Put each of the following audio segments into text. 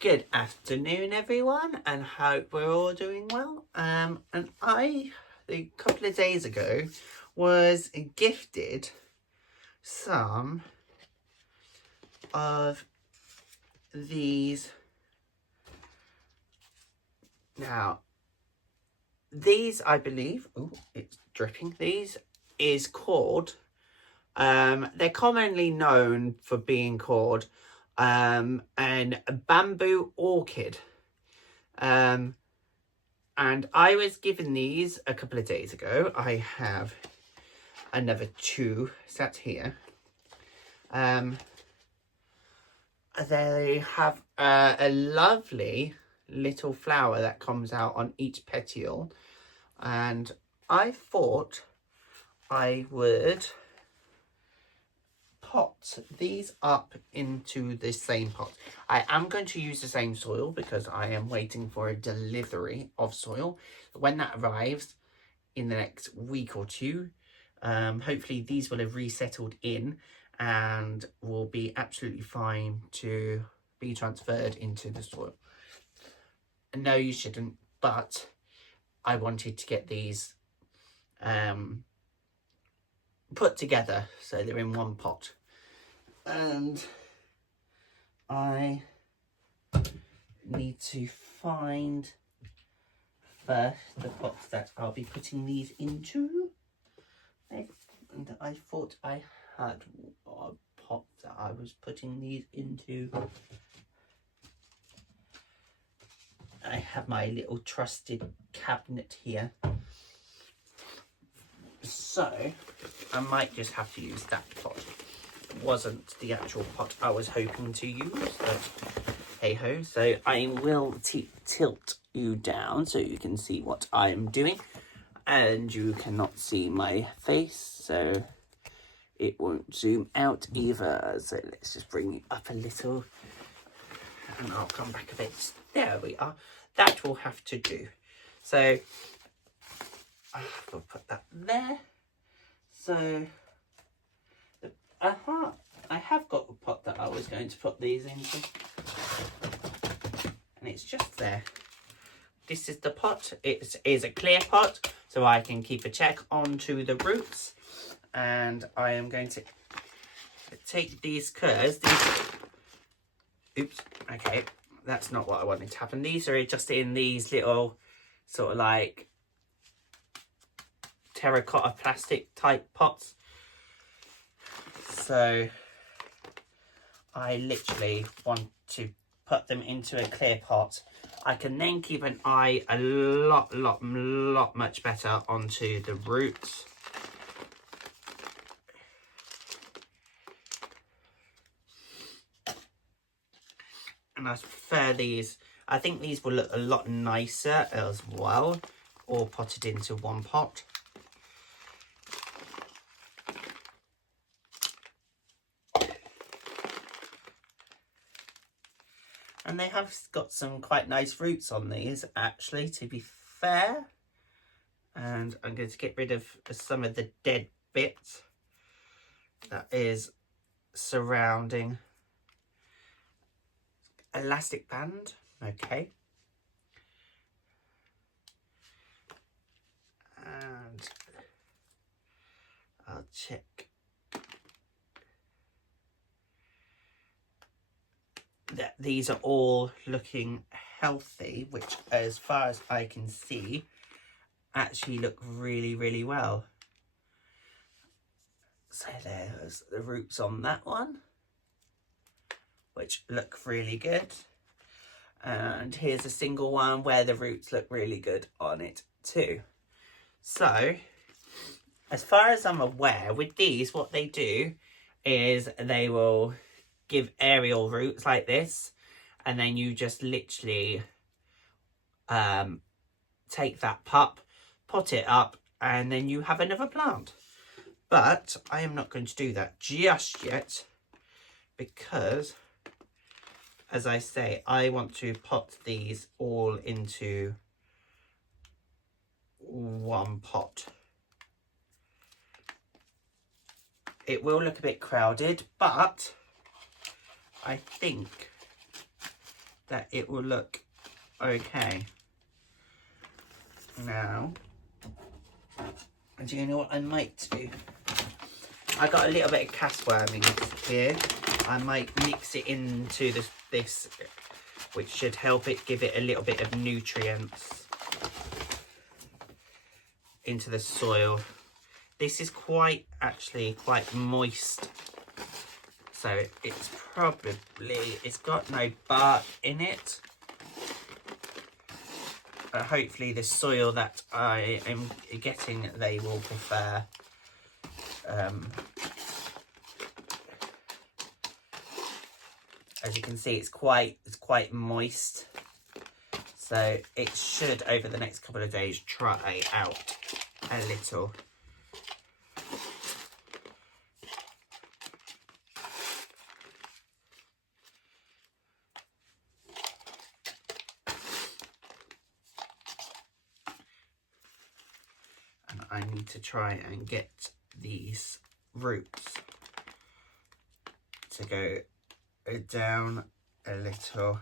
Good afternoon, everyone, and hope we're all doing well. And I, a couple of days ago, was gifted some of these. Now, these, I believe, oh, it's dripping. These is called, they're commonly known for being called an bamboo orchid. And I was given these a couple of days ago. I have another two sat here. They have a lovely little flower that comes out on each petiole, and I thought I would pot these up into the same pot. I am going to use the same soil because I am waiting for a delivery of soil. When that arrives in the next week or two, hopefully these will have resettled in and will be absolutely fine to be transferred into the soil. No, you shouldn't, but I wanted to get these put together so they're in one pot. And I need to find first the pots that I'll be putting these into. And I thought I had a pot that I was putting these into. I have my little trusted cabinet here. So I might just have to use that pot. It wasn't the actual pot I was hoping to use, but hey ho. So I will tilt you down so you can see what I'm doing, and you cannot see my face, so it won't zoom out either. So let's just bring you up a little, and I'll come back a bit. There we are. That will have to do. So we'll put that there. So I have got a pot that I was going to put these into, and it's just there. This is the pot. It is a clear pot, so I can keep a check onto the roots. And I am going to take these curves. Oops, okay, that's not what I wanted to happen. These are just in these little sort of like terracotta plastic type pots. So I literally want to put them into a clear pot. I can then keep an eye a lot much better onto the roots. And I prefer these. I think these will look a lot nicer as well, all potted into one pot. And they have got some quite nice roots on these, actually, to be fair. And I'm going to get rid of some of the dead bits that is surrounding. Elastic band, okay. And I'll check. That these are all looking healthy, which as far as I can see actually look really well. So there's the roots on that one, which look really good, and here's a single one where the roots look really good on it too. So as far as I'm aware, with these, what they do is they will give aerial roots like this, and then you just literally take that pot it up, and then you have another plant. But I am not going to do that just yet, because as I say, I want to pot these all into one pot. It will look a bit crowded, but I think that it will look okay. Now, do you know what I might do? I got a little bit of castworming here. I might mix it into this, which should help it give it a little bit of nutrients into the soil. This is actually quite moist, so it's got no bark in it. Hopefully the soil that I am getting, they will prefer. As you can see, it's quite moist, so it should over the next couple of days dry out a little. And I need to try and get these roots to go down a little.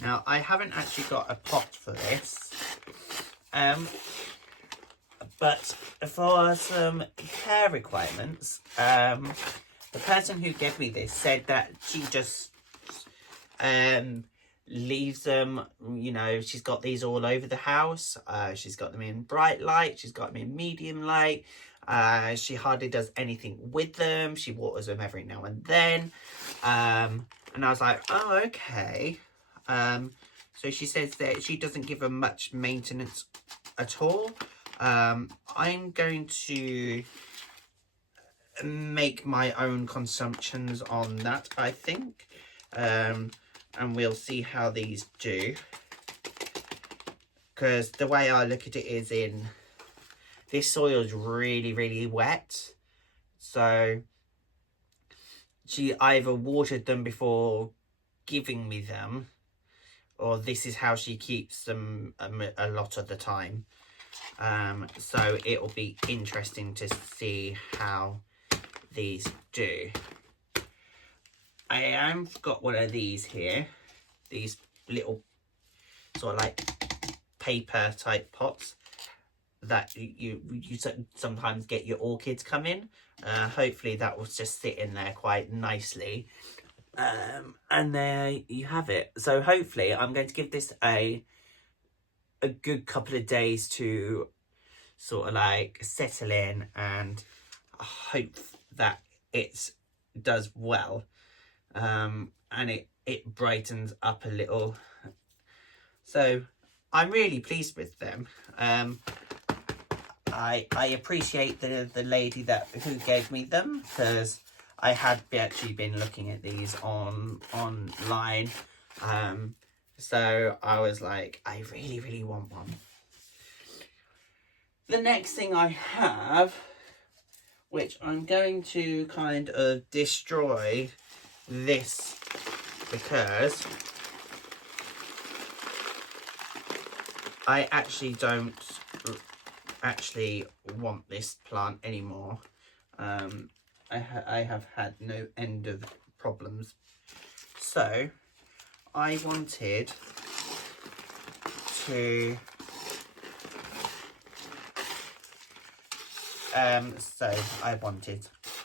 Now, I haven't actually got a pot for this, but for some care requirements, the person who gave me this said that she just leaves them, you know, she's got these all over the house. She's got them in bright light, she's got them in medium light. She hardly does anything with them. She waters them every now and then. And I was like, oh, okay. So she says that she doesn't give them much maintenance at all. I'm going to make my own consumptions on that, I think. And we'll see how these do. Because the way I look at it is this soil is really, really wet. So she either watered them before giving me them, or this is how she keeps them a lot of the time. So it'll be interesting to see how these do. I have got one of these here, these little sort of like paper type pots that you sometimes get your orchids come in. Hopefully that will just sit in there quite nicely. And there you have it. So hopefully I'm going to give this a good couple of days to sort of like settle in, and hope that it does well, and it brightens up a little. So I'm really pleased with them. I appreciate the lady who gave me them, because I had actually been looking at these online. So I was like, I really, really want one. The next thing I have, which I'm going to kind of destroy this, because I actually don't actually want this plant anymore. I have had no end of problems. So I wanted to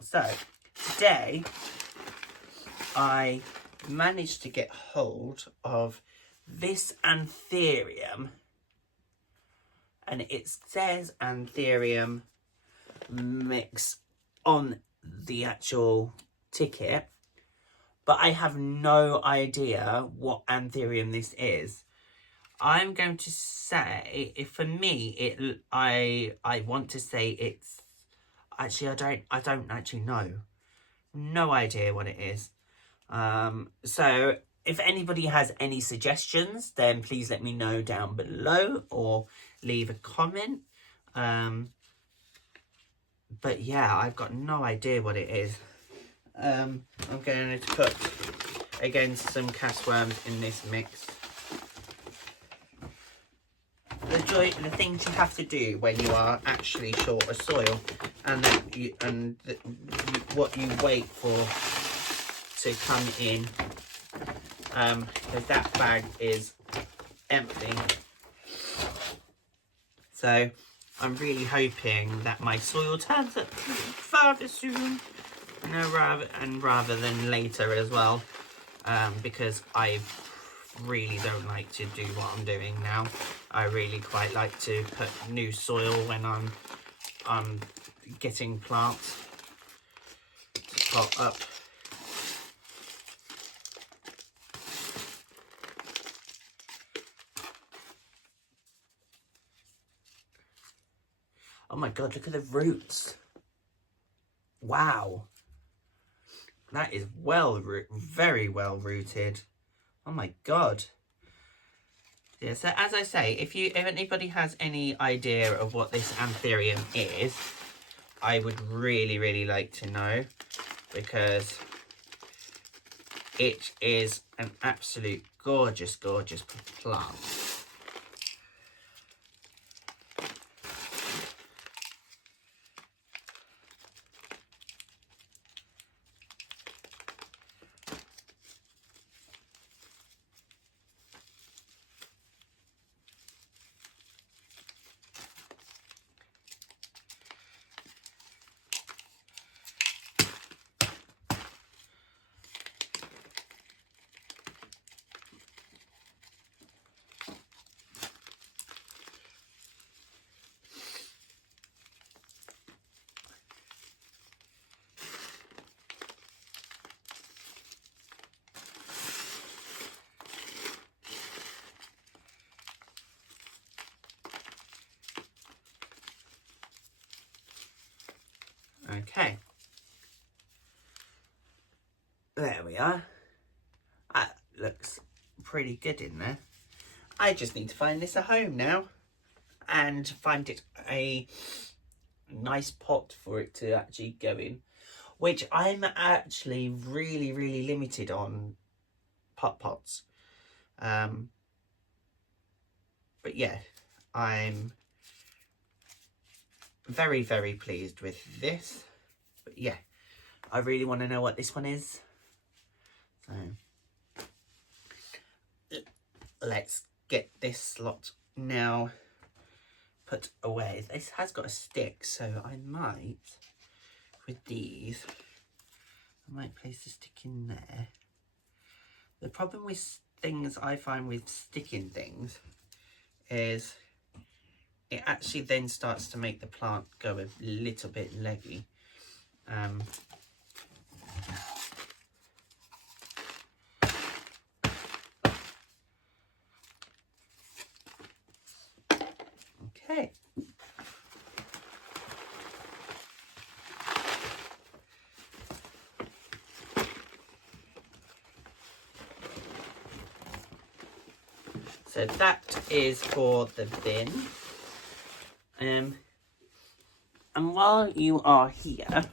so today I managed to get hold of this anthurium, and it says anthurium mix on the actual ticket, but I have no idea what anthurium this is. I'm going to say, if for me, I want to say it's actually I don't actually know. No idea what it is. So if anybody has any suggestions, then please let me know down below or leave a comment. But yeah, I've got no idea what it is. I'm going to put, again, some castworms in this mix. The things you have to do when you are actually short of soil, and what you wait for to come in, because that bag is empty. So I'm really hoping that my soil turns up further soon, rather than later as well, because I really don't like to do what I'm doing now. I really quite like to put new soil when I'm getting plants to pop up. Oh my god, look at the roots. Wow. That is very well rooted. Oh my god. Yeah, so as I say, if anybody has any idea of what this anthurium is, I would really like to know, because it is an absolute gorgeous plant. Okay, there we are. That looks pretty good in there. I just need to find this a home now and find it a nice pot for it to actually go in, which I'm actually really limited on pots. But yeah, I'm very pleased with this. But yeah, I really want to know what this one is. So let's get this lot now put away. This has got a stick, so I might, with these, I might place the stick in there. The problem with things I find with sticking things is it actually then starts to make the plant go a little bit leggy. Okay. So that is for the bin. And while you are here,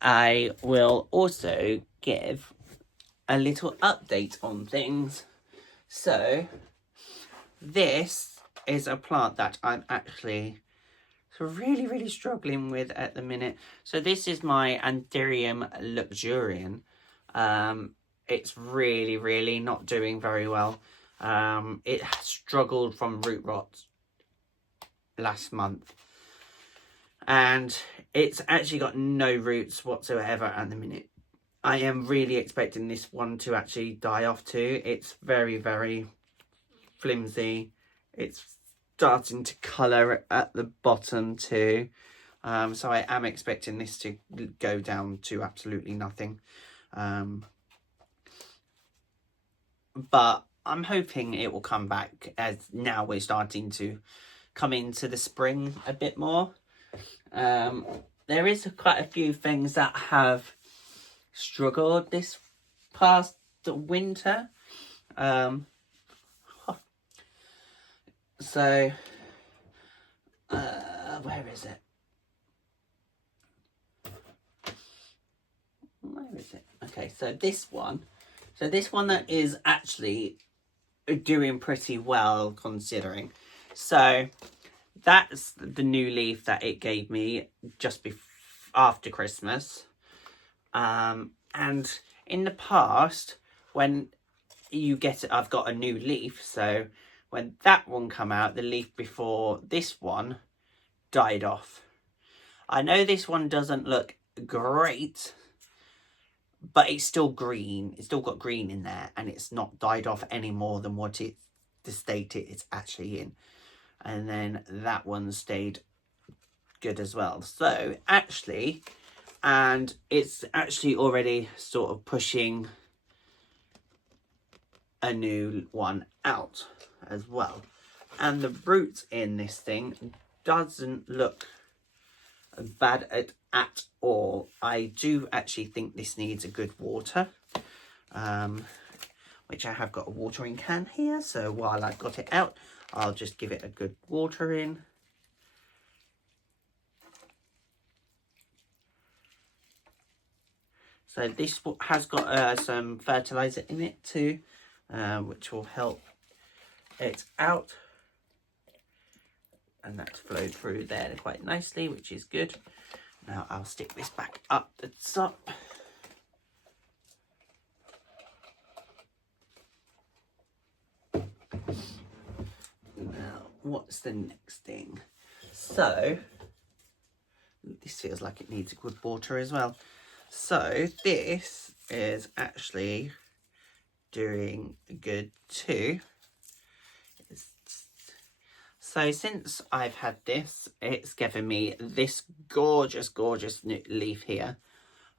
I will also give a little update on things. So this is a plant that I'm actually really struggling with at the minute. So this is my Anthurium luxurian. It's really not doing very well. It struggled from root rot last month, and it's actually got no roots whatsoever at the minute. I am really expecting this one to actually die off too. It's very flimsy. It's starting to colour at the bottom too. So I am expecting this to go down to absolutely nothing. But I'm hoping it will come back, as now we're starting to come into the spring a bit more. There is quite a few things that have struggled this past winter. So where is it? Where is it? Okay, so this one that is actually doing pretty well considering. So that's the new leaf that it gave me just after Christmas. And in the past, when you get it, I've got a new leaf. So when that one come out, the leaf before this one died off. I know this one doesn't look great, but it's still green. It's still got green in there, and it's not died off any more than what the state it's actually in. And then that one stayed good as well. So actually, and it's actually already sort of pushing a new one out as well. And the roots in this thing doesn't look bad at all. I do actually think this needs a good water, which I have got a watering can here. So while I've got it out, I'll just give it a good water in. So this has got some fertilizer in it too, which will help it out. And that's flowed through there quite nicely, which is good. Now I'll stick this back up the top. Now, what's the next thing? So, this feels like it needs a good water as well. So, this is actually doing good too. So since I've had this, it's given me this gorgeous leaf here.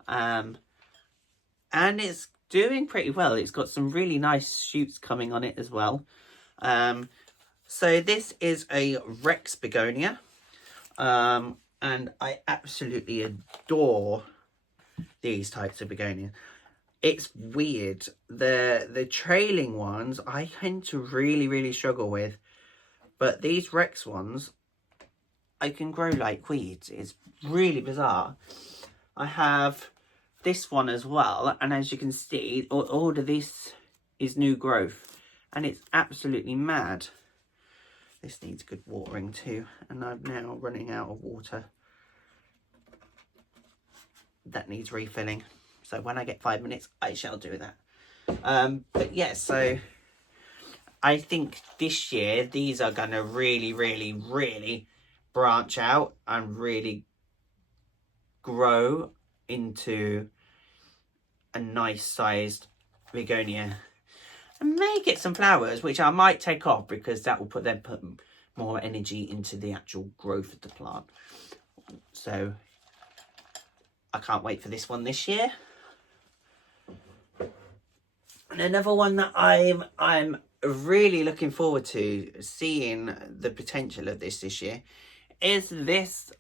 And it's doing pretty well. It's got some really nice shoots coming on it as well. So this is a Rex begonia. And I absolutely adore these types of begonia. It's weird. The trailing ones I tend to really struggle with. But these Rex ones, I can grow like weeds. It's really bizarre. I have this one as well. And as you can see, all of this is new growth. And it's absolutely mad. This needs good watering too. And I'm now running out of water. That needs refilling. So when I get 5 minutes, I shall do that. But yeah, so I think this year, these are going to really branch out and really grow into a nice sized begonia. I may get some flowers, which I might take off because that will put more energy into the actual growth of the plant. So I can't wait for this one this year. And another one that I'm really looking forward to seeing the potential of this year is this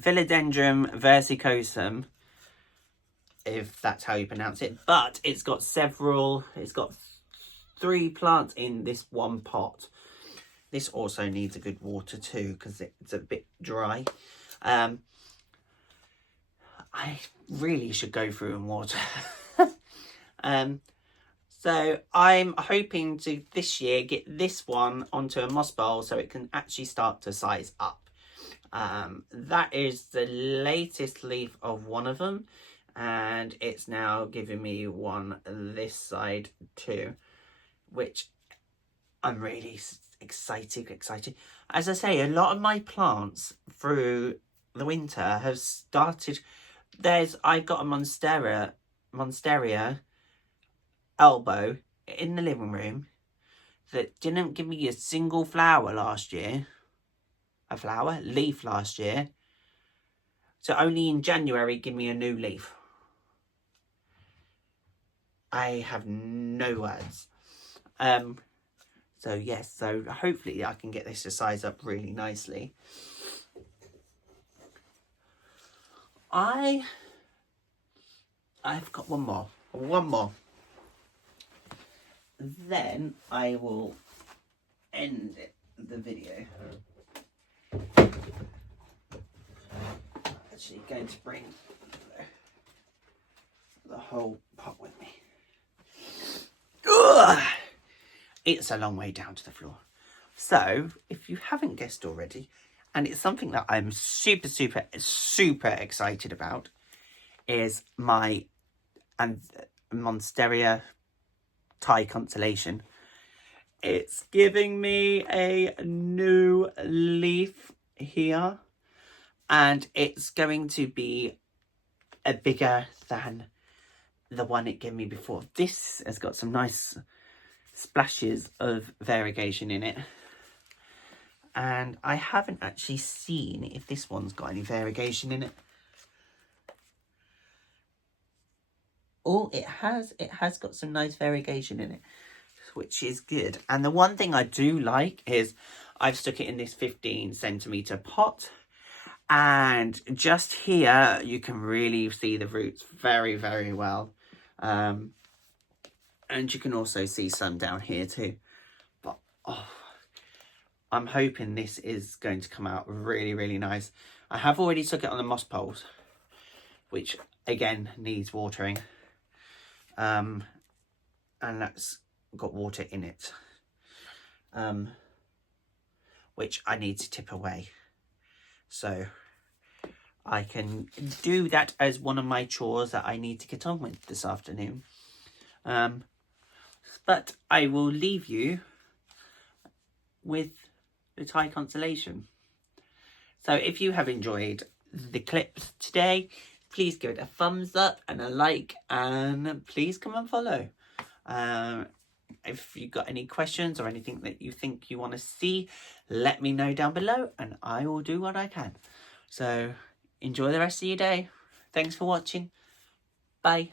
Philodendron versicosum, if that's how you pronounce it. But it's got 3 plants in this one pot. This also needs a good water too because it's a bit dry. I really should go through and water. So I'm hoping to this year get this one onto a moss bowl so it can actually start to size up. That is the latest leaf of one of them, and it's now giving me one this side too, which I'm really excited. As I say, a lot of my plants through the winter have started. I've got a Monstera elbow in the living room that didn't give me a single flower last year, a flower, leaf last year. So only in January give me a new leaf. I have no words. So yes, so hopefully I can get this to size up really nicely. I've got one more. Then I will end the video. Actually going to bring the whole pot with me. Ugh! It's a long way down to the floor. So, if you haven't guessed already, and it's something that I'm super excited about, is my Monstera Thai constellation. It's giving me a new leaf here, and it's going to be a bigger than the one it gave me before. This has got some nice splashes of variegation in it, and I haven't actually seen if this one's got any variegation in it. Oh, it has got some nice variegation in it, which is good. And the one thing I do like is I've stuck it in this 15cm pot, and just here you can really see the roots very well. And you can also see some down here too. But I'm hoping this is going to come out really nice. I have already took it on the moss poles, which again needs watering. And that's got water in it, which I need to tip away. So I can do that as one of my chores that I need to get on with this afternoon. But I will leave you with the Thai constellation. So if you have enjoyed the clips today, please give it a thumbs up and a like, and please come and follow. If you've got any questions or anything that you think you want to see, let me know down below and I will do what I can. So enjoy the rest of your day. Thanks for watching. Bye.